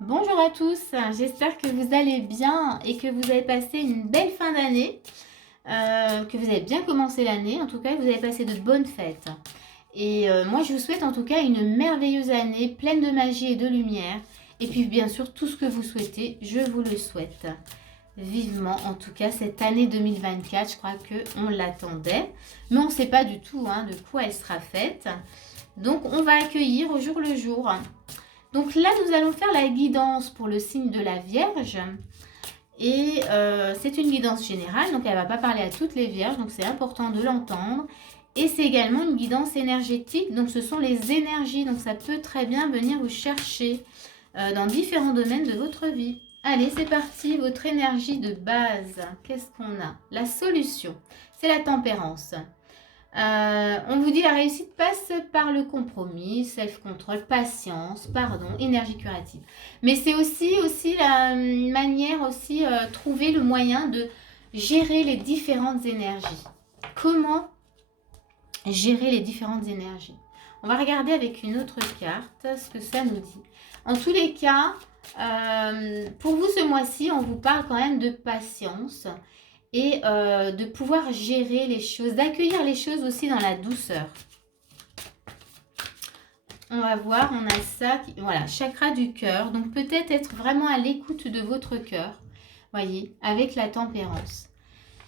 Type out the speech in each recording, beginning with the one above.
Bonjour à tous, j'espère que vous allez bien et que vous avez passé une belle fin d'année, que vous avez bien commencé l'année, en tout cas que vous avez passé de bonnes fêtes. Et moi je vous souhaite en tout cas une merveilleuse année pleine de magie et de lumière. Et puis bien sûr tout ce que vous souhaitez, je vous le souhaite vivement. En tout cas cette année 2024, je crois qu'on l'attendait, mais on ne sait pas du tout de quoi elle sera faite. Donc on va accueillir au jour le jour. Donc là, nous allons faire la guidance pour le signe de la Vierge. Et c'est une guidance générale, donc elle ne va pas parler à toutes les Vierges, donc c'est important de l'entendre. Et c'est également une guidance énergétique, donc ce sont les énergies, donc ça peut très bien venir vous chercher dans différents domaines de votre vie. Allez, c'est parti, votre énergie de base, qu'est-ce qu'on a? La solution, c'est la tempérance. On vous dit la réussite passe par le compromis, self-control, patience, pardon, énergie curative. Mais c'est aussi la manière aussi trouver le moyen de gérer les différentes énergies. Comment gérer les différentes énergies? On va regarder avec une autre carte ce que ça nous dit. En tous les cas, pour vous ce mois-ci, on vous parle quand même de patience et de pouvoir gérer les choses, d'accueillir les choses aussi dans la douceur. On va voir, on a ça, voilà, chakra du cœur. Donc peut-être être vraiment à l'écoute de votre cœur, voyez, avec la tempérance.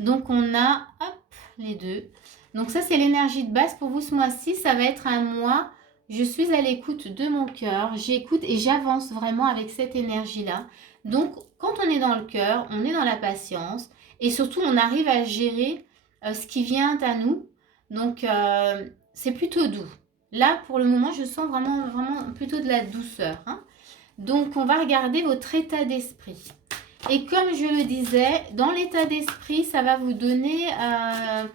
Donc on a, hop, les deux. Donc ça c'est l'énergie de base pour vous ce mois-ci. Ça va être un mois, je suis à l'écoute de mon cœur, j'écoute et j'avance vraiment avec cette énergie-là. Donc quand on est dans le cœur, on est dans la patience. Et surtout, on arrive à gérer ce qui vient à nous. Donc, c'est plutôt doux. Là, pour le moment, je sens vraiment plutôt de la douceur. Donc, on va regarder votre état d'esprit. Et comme je le disais, dans l'état d'esprit, ça va vous donner, ça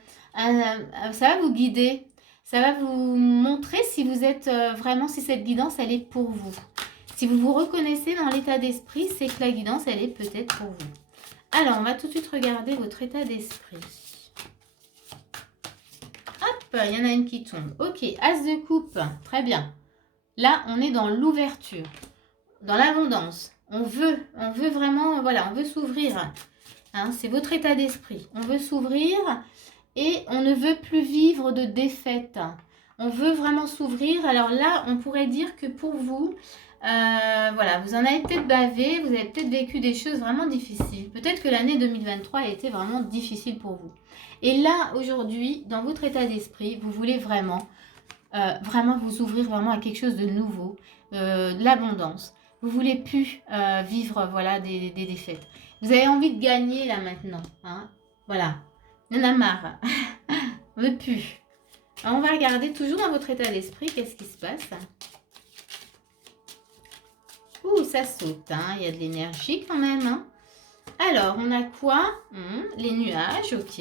va vous guider. Ça va vous montrer si vous êtes vraiment, si cette guidance, elle est pour vous. Si vous vous reconnaissez dans l'état d'esprit, c'est que la guidance, elle est peut-être pour vous. Alors, on va tout de suite regarder votre état d'esprit. Hop, il y en a une qui tombe. Ok, As de coupe, très bien. Là, on est dans l'ouverture, dans l'abondance. On veut vraiment, voilà, on veut s'ouvrir. C'est votre état d'esprit. On veut s'ouvrir et on ne veut plus vivre de défaite. On veut vraiment s'ouvrir. Alors là, on pourrait dire que pour vous, voilà, vous en avez peut-être bavé, vous avez peut-être vécu des choses vraiment difficiles. Peut-être que l'année 2023 a été vraiment difficile pour vous. Et là, aujourd'hui, dans votre état d'esprit, vous voulez vraiment vous ouvrir vraiment à quelque chose de nouveau, de l'abondance. Vous voulez plus vivre voilà, des défaites. Vous avez envie de gagner là maintenant. Voilà, il y en a marre. On ne veut plus. Alors, on va regarder toujours dans votre état d'esprit, qu'est-ce qui se passe. Ouh, ça saute, il y a de l'énergie quand même. Alors, on a quoi? Les nuages, ok.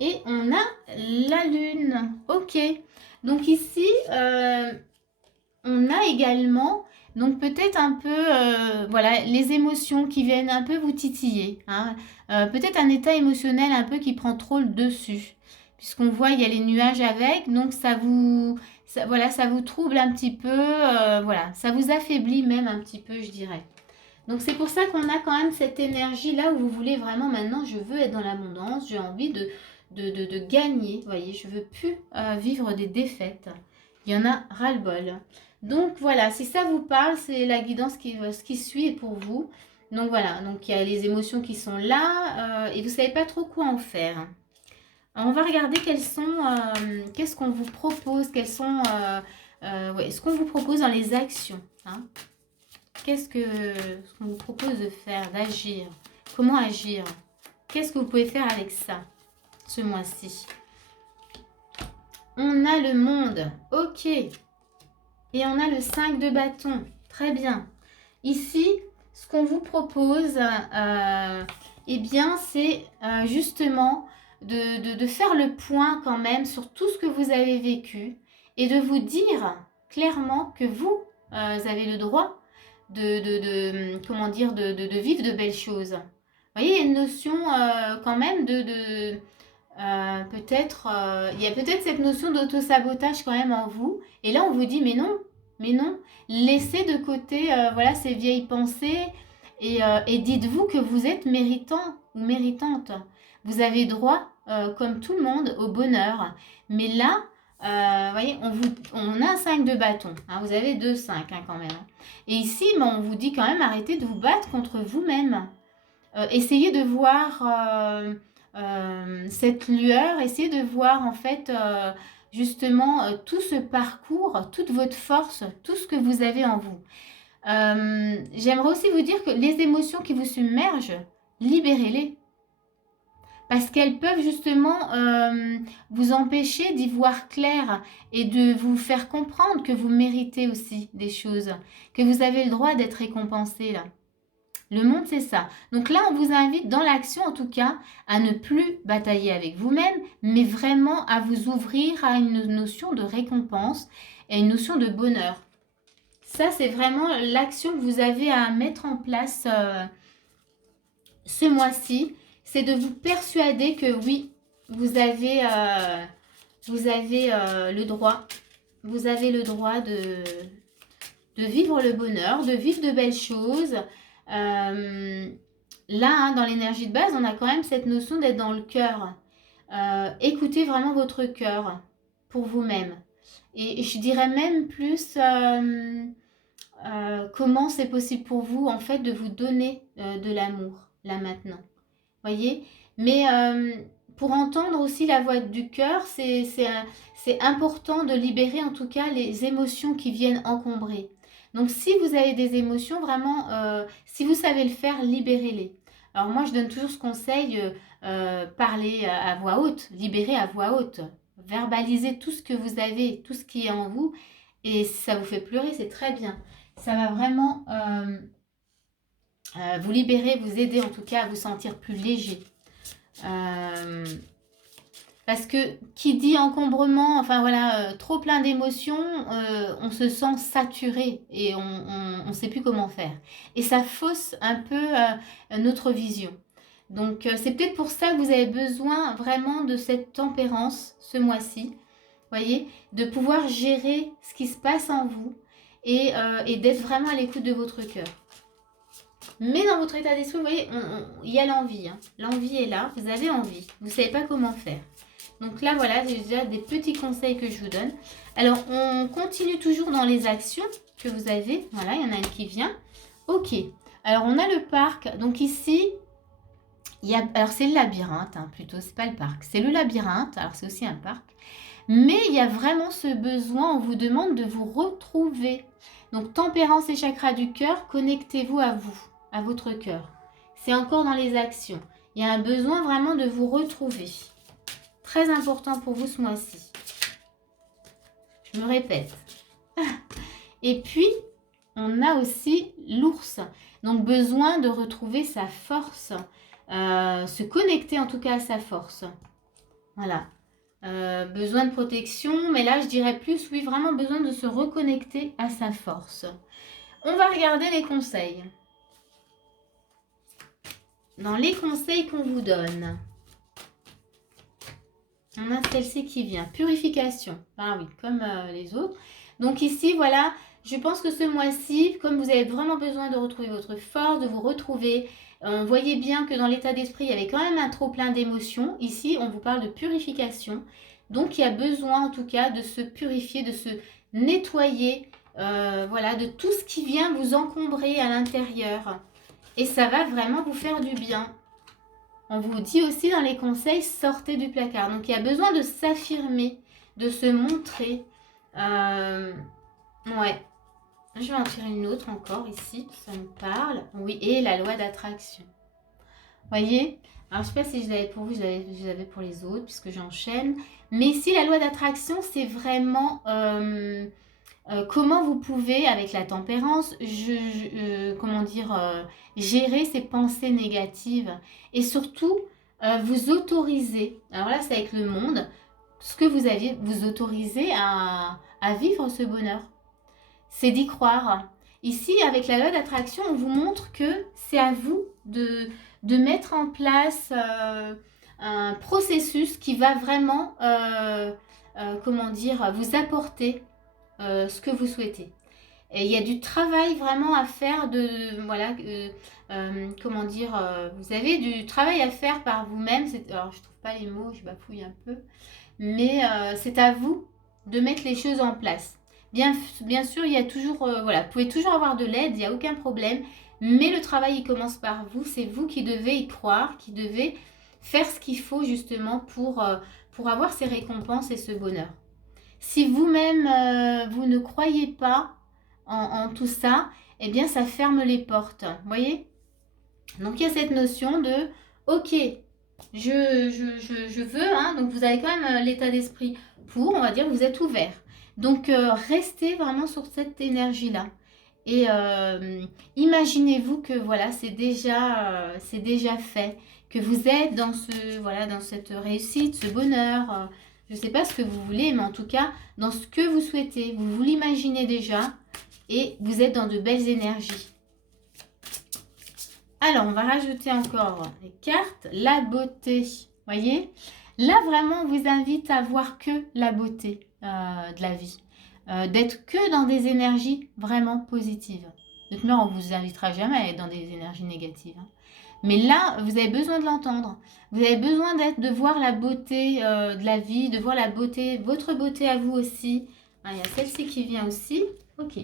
Et on a la lune, ok. Donc ici, on a également, donc peut-être un peu, voilà, les émotions qui viennent un peu vous titiller. Peut-être un état émotionnel un peu qui prend trop le dessus. Puisqu'on voit, il y a les nuages avec, donc ça vous trouble un petit peu, voilà, ça vous affaiblit même un petit peu, je dirais. Donc c'est pour ça qu'on a quand même cette énergie là où vous voulez vraiment maintenant, je veux être dans l'abondance, j'ai envie de gagner, vous voyez, je veux plus vivre des défaites. Il y en a ras-le-bol. Donc voilà, si ça vous parle, c'est la guidance qui suit est pour vous. Donc voilà, donc il y a les émotions qui sont là et vous ne savez pas trop quoi en faire. Alors, on va regarder qu'est-ce qu'on vous propose, ce qu'on vous propose dans les actions. Qu'est-ce qu'on vous propose de faire, d'agir? Comment agir? Qu'est-ce que vous pouvez faire avec ça, ce mois-ci? On a le monde, ok. Et on a le 5 de bâton, très bien. Ici, ce qu'on vous propose, eh bien, c'est justement de faire le point quand même sur tout ce que vous avez vécu et de vous dire clairement que vous avez le droit de vivre de belles choses. Vous voyez, il y a une notion quand même il y a peut-être cette notion d'auto-sabotage quand même en vous. Et là, on vous dit, mais non, Mais non, laissez de côté voilà, ces vieilles pensées et dites-vous que vous êtes méritant ou méritante. Vous avez droit, comme tout le monde, au bonheur. Mais là, voyez, on a un 5 de bâton. Hein, vous avez 2 5 hein, quand même. Et ici, on vous dit quand même arrêtez de vous battre contre vous-même. Essayez de voir cette lueur, essayez de voir en fait justement tout ce parcours, toute votre force, tout ce que vous avez en vous. J'aimerais aussi vous dire que les émotions qui vous submergent, libérez-les. Parce qu'elles peuvent justement vous empêcher d'y voir clair et de vous faire comprendre que vous méritez aussi des choses, que vous avez le droit d'être récompensé là. Le monde, c'est ça. Donc là, on vous invite dans l'action, en tout cas, à ne plus batailler avec vous-même, mais vraiment à vous ouvrir à une notion de récompense et une notion de bonheur. Ça, c'est vraiment l'action que vous avez à mettre en place ce mois-ci. C'est de vous persuader que oui, vous avez le droit. Vous avez le droit de vivre le bonheur, de vivre de belles choses. Là, hein, dans l'énergie de base, on a quand même cette notion d'être dans le cœur. Écoutez vraiment votre cœur pour vous-même. Et je dirais même plus comment c'est possible pour vous, en fait, de vous donner de l'amour, là maintenant. Voyez. Mais pour entendre aussi la voix du cœur, c'est important de libérer en tout cas les émotions qui viennent encombrer. Donc si vous avez des émotions, vraiment, si vous savez le faire, libérez-les. Alors moi, je donne toujours ce conseil, parler à voix haute, libérer à voix haute. Verbalisez tout ce que vous avez, tout ce qui est en vous. Et si ça vous fait pleurer, c'est très bien. Ça va vraiment vous libérer, vous aider en tout cas à vous sentir plus léger. Parce que qui dit encombrement, enfin voilà, trop plein d'émotions, on se sent saturé et on ne sait plus comment faire. Et ça fausse un peu notre vision. Donc c'est peut-être pour ça que vous avez besoin vraiment de cette tempérance ce mois-ci. Voyez, de pouvoir gérer ce qui se passe en vous et d'être vraiment à l'écoute de votre cœur. Mais dans votre état d'esprit, vous voyez, il y a l'envie. Hein. L'envie est là, vous avez envie. Vous ne savez pas comment faire. Donc là, voilà, j'ai déjà des petits conseils que je vous donne. Alors, on continue toujours dans les actions que vous avez. Voilà, il y en a une qui vient. Ok. Alors, on a le parc. Donc ici, il y a... Alors, c'est le labyrinthe, hein, plutôt. C'est pas le parc. C'est le labyrinthe. Alors, c'est aussi un parc. Mais il y a vraiment ce besoin, on vous demande de vous retrouver. Donc, tempérance et chakra du cœur, connectez-vous à vous, à votre cœur. C'est encore dans les actions. Il y a un besoin vraiment de vous retrouver. Très important pour vous ce mois-ci. Je me répète. Et puis, on a aussi l'ours. Donc, besoin de retrouver sa force. Se connecter en tout cas à sa force. Voilà. Besoin de protection. Mais là, je dirais plus, oui, vraiment besoin de se reconnecter à sa force. On va regarder les conseils. Dans les conseils qu'on vous donne. On a celle-ci qui vient. Purification. Ah oui, comme les autres. Donc ici, voilà, je pense que ce mois-ci, comme vous avez vraiment besoin de retrouver votre force, de vous retrouver, voyez bien que dans l'état d'esprit, il y avait quand même un trop plein d'émotions. Ici, on vous parle de purification. Donc, il y a besoin en tout cas de se purifier, de se nettoyer, voilà, de tout ce qui vient vous encombrer à l'intérieur. Et ça va vraiment vous faire du bien. On vous dit aussi dans les conseils, sortez du placard. Donc, il y a besoin de s'affirmer, de se montrer. Ouais. Je vais en tirer une autre encore ici. Ça me parle. Oui, et la loi d'attraction. Voyez? Alors, je ne sais pas si je l'avais pour vous, je l'avais pour les autres, puisque j'enchaîne. Mais ici, la loi d'attraction, c'est vraiment... comment vous pouvez, avec la tempérance, comment dire, gérer ces pensées négatives et surtout vous autoriser, alors là c'est avec le monde, ce que vous aviez, vous autoriser à vivre ce bonheur. C'est d'y croire. Ici, avec la loi d'attraction, on vous montre que c'est à vous de mettre en place un processus qui va vraiment, comment dire, vous apporter ce que vous souhaitez. Et il y a du travail vraiment à faire voilà, comment dire, vous avez du travail à faire par vous-même. Alors, je trouve pas les mots, je bafouille un peu. Mais c'est à vous de mettre les choses en place. Bien sûr, il y a toujours, voilà, vous pouvez toujours avoir de l'aide, il n'y a aucun problème. Mais le travail, il commence par vous. C'est vous qui devez y croire, qui devez faire ce qu'il faut justement pour avoir ces récompenses et ce bonheur. Si vous-même, vous ne croyez pas en tout ça, eh bien, ça ferme les portes. Vous voyez? Donc, il y a cette notion de, ok, je veux, hein, donc vous avez quand même l'état d'esprit pour, on va dire, vous êtes ouvert. Donc, restez vraiment sur cette énergie-là. Et imaginez-vous que voilà, c'est déjà fait, que vous êtes dans voilà, dans cette réussite, ce bonheur. Je ne sais pas ce que vous voulez, mais en tout cas, dans ce que vous souhaitez, vous l'imaginez déjà et vous êtes dans de belles énergies. Alors, on va rajouter encore les cartes. La beauté, voyez? Là, vraiment, on vous invite à voir que la beauté de la vie. D'être que dans des énergies vraiment positives. De toute manière, on ne vous invitera jamais à être dans des énergies négatives. Hein. Mais là, vous avez besoin de l'entendre. Vous avez besoin de voir la beauté de la vie, de voir la beauté, votre beauté à vous aussi. Ah, il y a celle-ci qui vient aussi. Ok.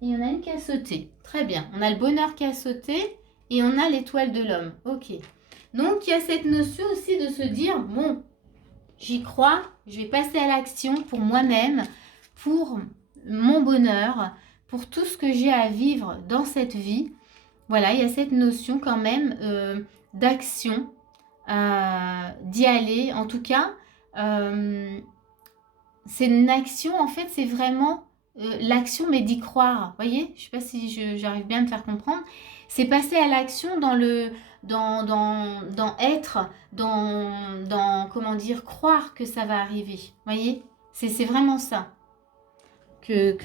Il y en a une qui a sauté. Très bien. On a le bonheur qui a sauté et on a l'étoile de l'homme. Ok. Donc, il y a cette notion aussi de se dire, bon, j'y crois, je vais passer à l'action pour moi-même, pour mon bonheur, pour tout ce que j'ai à vivre dans cette vie. Voilà, il y a cette notion quand même d'action, d'y aller. En tout cas, c'est une action, en fait, c'est vraiment l'action, mais d'y croire. Vous voyez, je ne sais pas si j'arrive bien à me faire comprendre. C'est passer à l'action dans être, comment dire, croire que ça va arriver. Vous voyez, c'est vraiment ça que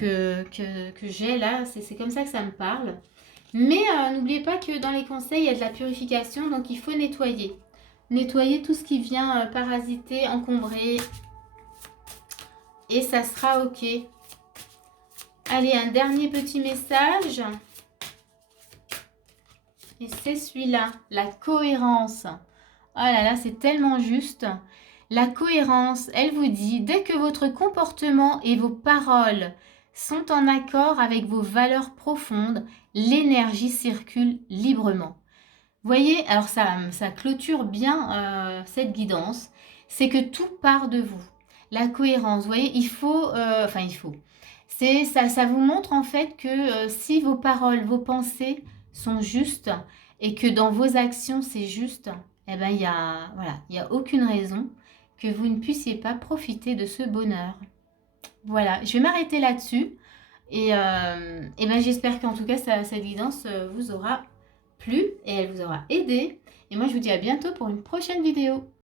j'ai là. C'est comme ça que ça me parle. Mais n'oubliez pas que dans les conseils, il y a de la purification, donc il faut nettoyer. Nettoyer tout ce qui vient parasiter, encombrer. Et ça sera ok. Allez, un dernier petit message. Et c'est celui-là, la cohérence. Oh là là, c'est tellement juste. La cohérence, elle vous dit, dès que votre comportement et vos paroles sont en accord avec vos valeurs profondes, l'énergie circule librement. Voyez, alors ça clôture bien cette guidance, c'est que tout part de vous. La cohérence, vous voyez, il faut. Ça vous montre en fait que si vos paroles, vos pensées sont justes et que dans vos actions c'est juste, eh ben il y a aucune raison que vous ne puissiez pas profiter de ce bonheur. Voilà, je vais m'arrêter là-dessus et ben j'espère qu'en tout cas cette guidance vous aura plu et elle vous aura aidé. Et moi je vous dis à bientôt pour une prochaine vidéo.